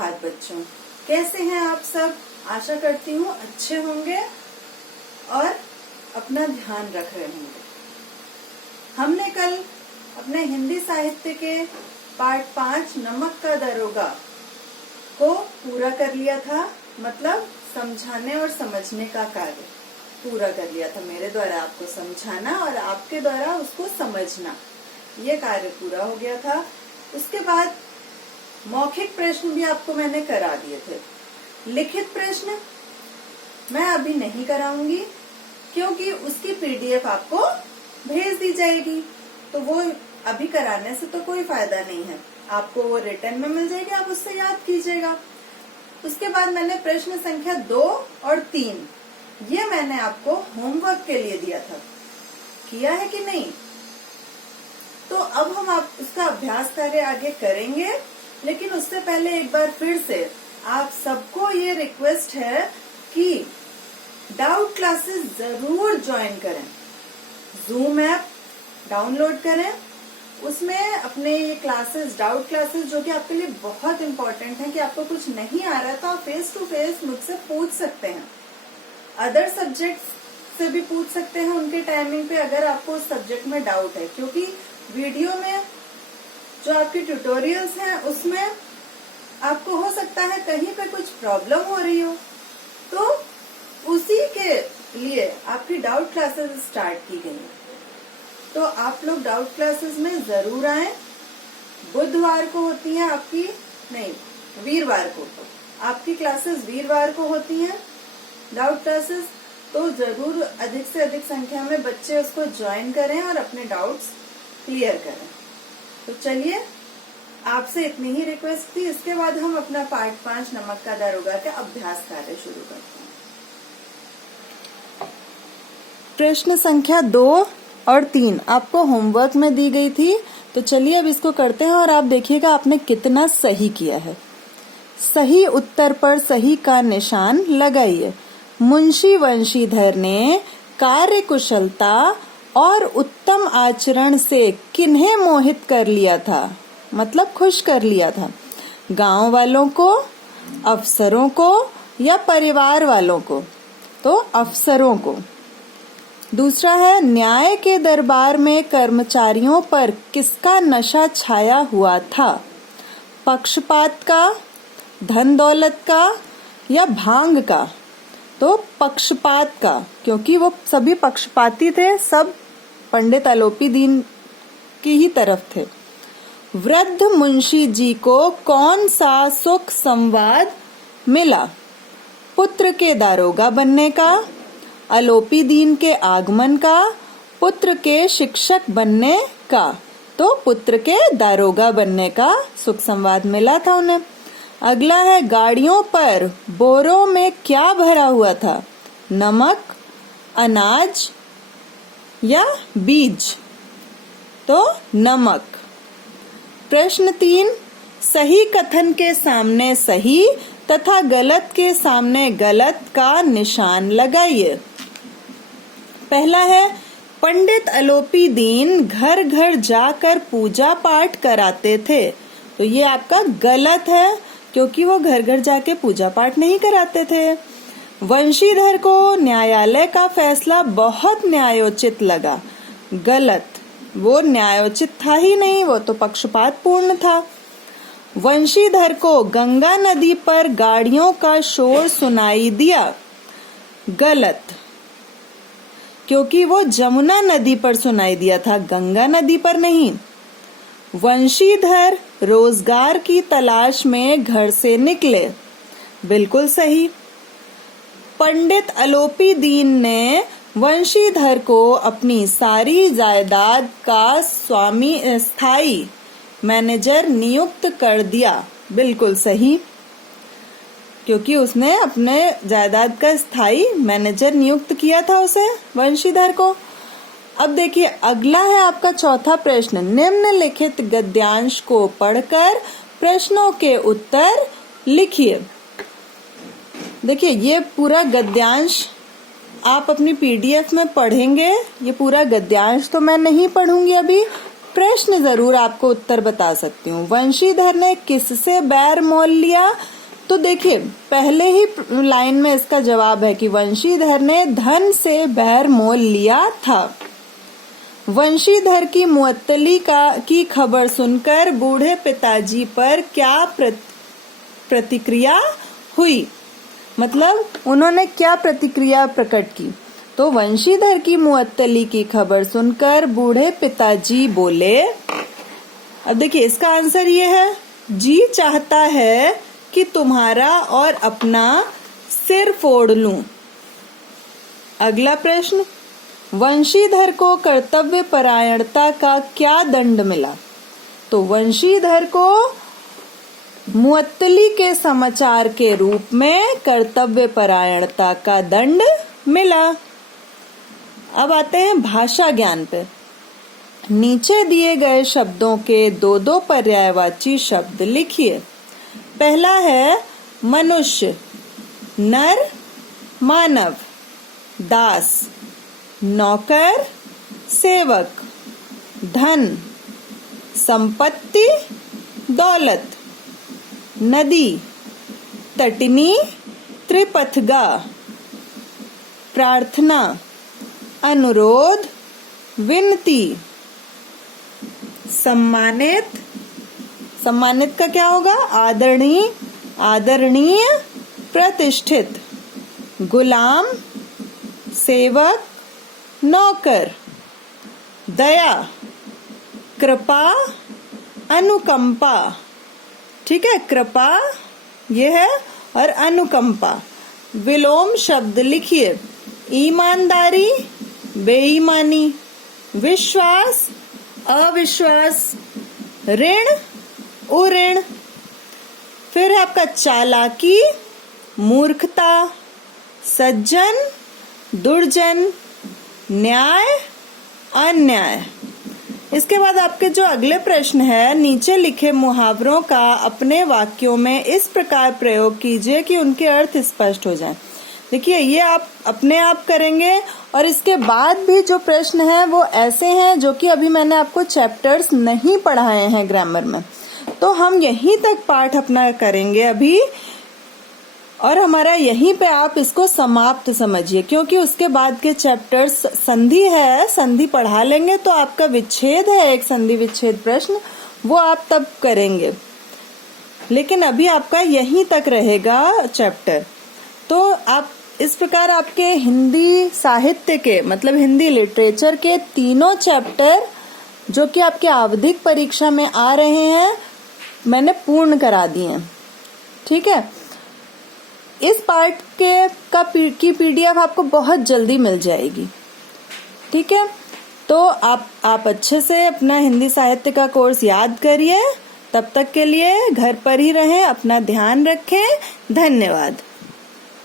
सुप्रभात बच्चों, कैसे हैं आप सब। आशा करती हूँ अच्छे होंगे और अपना ध्यान रख रहे होंगे। हमने कल अपने हिंदी साहित्य के पाठ 5 नमक का दरोगा को पूरा कर लिया था। मतलब समझाने और समझने का कार्य पूरा कर लिया था। मेरे द्वारा आपको समझाना और आपके द्वारा उसको समझना, ये कार्य पूरा हो गया था। उसके बाद मौखिक प्रश्न भी आपको मैंने करा दिए थे। लिखित प्रश्न मैं अभी नहीं कराऊंगी क्योंकि उसकी पीडीएफ आपको भेज दी जाएगी, तो वो अभी कराने से तो कोई फायदा नहीं है। आपको वो रिटर्न में मिल जाएगी, आप उससे याद कीजिएगा। उसके बाद मैंने प्रश्न संख्या 2 और 3 ये मैंने आपको होमवर्क के लिए दिया था। किया है कि नहीं? तो अब हम आप उसका अभ्यास कार्य आगे करेंगे, लेकिन उससे पहले एक बार फिर से आप सबको ये रिक्वेस्ट है कि डाउट क्लासेस जरूर ज्वाइन करें। जूम ऐप डाउनलोड करें, उसमें अपने ये क्लासेस, डाउट क्लासेस जो कि आपके लिए बहुत इम्पोर्टेंट है कि आपको कुछ नहीं आ रहा तो आप फेस टू फेस मुझसे पूछ सकते हैं। अदर सब्जेक्ट्स से भी पूछ सकते हैं उनके टाइमिंग पे, अगर आपको उस सब्जेक्ट में डाउट है, क्योंकि वीडियो में जो आपके ट्यूटोरियल्स हैं उसमें आपको हो सकता है कहीं पे कुछ प्रॉब्लम हो रही हो, तो उसी के लिए आपकी डाउट क्लासेस स्टार्ट की गई है। तो आप लोग डाउट क्लासेस में जरूर आए। बुधवार को होती है आपकी, नहीं वीरवार को आपकी क्लासेस वीरवार को होती हैं डाउट क्लासेस। तो जरूर अधिक से अधिक संख्या में बच्चे उसको ज्वाइन करें और अपने डाउट्स क्लियर करें। तो चलिए, आपसे इतनी ही रिक्वेस्ट थी। इसके बाद हम अपना पाठ 5 नमक का दरोगा का अभ्यास कार्य शुरू करते हैं। प्रश्न संख्या 2 और 3 आपको होमवर्क में दी गई थी, तो चलिए अब इसको करते हैं और आप देखिएगा आपने कितना सही किया है। सही उत्तर पर सही का निशान लगाइए। मुंशी वंशीधर ने कार्य कुशलता और उत्तम आचरण से किन्हें मोहित कर लिया था, मतलब खुश कर लिया था। गांव वालों को, अफसरों को या परिवार वालों को? तो अफसरों को। दूसरा है, न्याय के दरबार में कर्मचारियों पर किसका नशा छाया हुआ था? पक्षपात का, धन दौलत का या भांग का? तो पक्षपात का, क्योंकि वो सभी पक्षपाती थे, सब पंडित आलोपी दीन की ही तरफ थे। वृद्ध मुंशी जी को कौन सा सुख संवाद मिला? पुत्र के दारोगा बनने का, आलोपी दीन के आगमन का, पुत्र के शिक्षक बनने का? तो पुत्र के दारोगा बनने का सुख संवाद मिला था उन्हें। अगला है, गाड़ियों पर बोरों में क्या भरा हुआ था? नमक, अनाज या बीज? तो नमक। प्रश्न 3, सही कथन के सामने सही तथा गलत के सामने गलत का निशान लगाइए। पहला है, पंडित आलोपी दीन घर घर जाकर पूजा पाठ कराते थे। तो ये आपका गलत है, क्योंकि वो घर घर जाके पूजा पाठ नहीं कराते थे। वंशीधर को न्यायालय का फैसला बहुत न्यायोचित लगा। गलत, वो न्यायोचित था ही नहीं, वो तो पक्षपात पूर्ण था। वंशीधर को गंगा नदी पर गाड़ियों का शोर सुनाई दिया। गलत, क्योंकि वो जमुना नदी पर सुनाई दिया था, गंगा नदी पर नहीं। वंशीधर रोजगार की तलाश में घर से निकले। बिल्कुल सही। पंडित आलोपी दीन ने वंशीधर को अपनी सारी जायदाद का स्थायी मैनेजर नियुक्त कर दिया। बिल्कुल सही, क्योंकि उसने अपने जायदाद का स्थायी मैनेजर नियुक्त किया था उसे, वंशीधर को। अब देखिए, अगला है आपका चौथा प्रश्न। निम्नलिखित गद्यांश को पढ़कर प्रश्नों के उत्तर लिखिए। देखिए, ये पूरा गद्यांश आप अपनी पीडीएफ में पढ़ेंगे। ये पूरा गद्यांश तो मैं नहीं पढ़ूंगी अभी, प्रश्न जरूर आपको उत्तर बता सकती हूँ। वंशीधर ने किससे बैर मोल लिया? तो देखिए पहले ही लाइन में इसका जवाब है कि वंशीधर ने धन से बैर मोल लिया था। वंशीधर की मुअत्तली की खबर सुनकर बूढ़े पिताजी पर क्या प्रतिक्रिया हुई? मतलब उन्होंने क्या प्रतिक्रिया प्रकट की? तो वंशीधर की मुअत्तली की खबर सुनकर बूढ़े पिताजी बोले, अब देखिए इसका आंसर ये है, जी चाहता है कि तुम्हारा और अपना सिर फोड़ लूं। अगला प्रश्न, वंशीधर को कर्तव्य परायणता का क्या दंड मिला? तो वंशीधर को मुअत्तली के समाचार के रूप में कर्तव्य परायणता का दंड मिला। अब आते हैं भाषा ज्ञान पे। नीचे दिए गए शब्दों के दो दो पर्यायवाची शब्द लिखिए। पहला है मनुष्य, नर, मानव, दास, नौकर, सेवक, धन, संपत्ति, दौलत, नदी, तटनी, त्रिपथगा, प्रार्थना, अनुरोध, विनती, सम्मानित, सम्मानित का क्या होगा? आदरणीय, आदरणीय, प्रतिष्ठित, गुलाम, सेवक, नौकर, दया, कृपा, अनुकंपा। ठीक है, कृपा ये है और अनुकंपा। विलोम शब्द लिखिए। ईमानदारी, बेईमानी, विश्वास, अविश्वास, ऋण, उऋण। फिर है आपका चालाकी, मूर्खता, सज्जन, दुर्जन, न्याय, अन्याय। इसके बाद आपके जो अगले प्रश्न है, नीचे लिखे मुहावरों का अपने वाक्यों में इस प्रकार प्रयोग कीजिए कि उनके अर्थ स्पष्ट हो जाएं। देखिए ये आप अपने आप करेंगे और इसके बाद भी जो प्रश्न है वो ऐसे हैं जो कि अभी मैंने आपको चैप्टर्स नहीं पढ़ाए हैं ग्रामर में, तो हम यहीं तक पाठ अपना करेंगे अभी और हमारा यहीं पे आप इसको समाप्त समझिए, क्योंकि उसके बाद के चैप्टर्स संधि है, संधि पढ़ा लेंगे तो आपका विच्छेद है, एक संधि विच्छेद प्रश्न, वो आप तब करेंगे, लेकिन अभी आपका यहीं तक रहेगा चैप्टर। तो आप इस प्रकार आपके हिंदी साहित्य के मतलब हिंदी लिटरेचर के तीनों चैप्टर जो कि आपके आवधिक परीक्षा में आ रहे हैं मैंने पूर्ण करा दिए हैं। ठीक है, इस पार्ट की पीडीएफ आपको बहुत जल्दी मिल जाएगी। ठीक है, तो आप अच्छे से अपना हिंदी साहित्य का कोर्स याद करिए। तब तक के लिए घर पर ही रहें, अपना ध्यान रखें। धन्यवाद।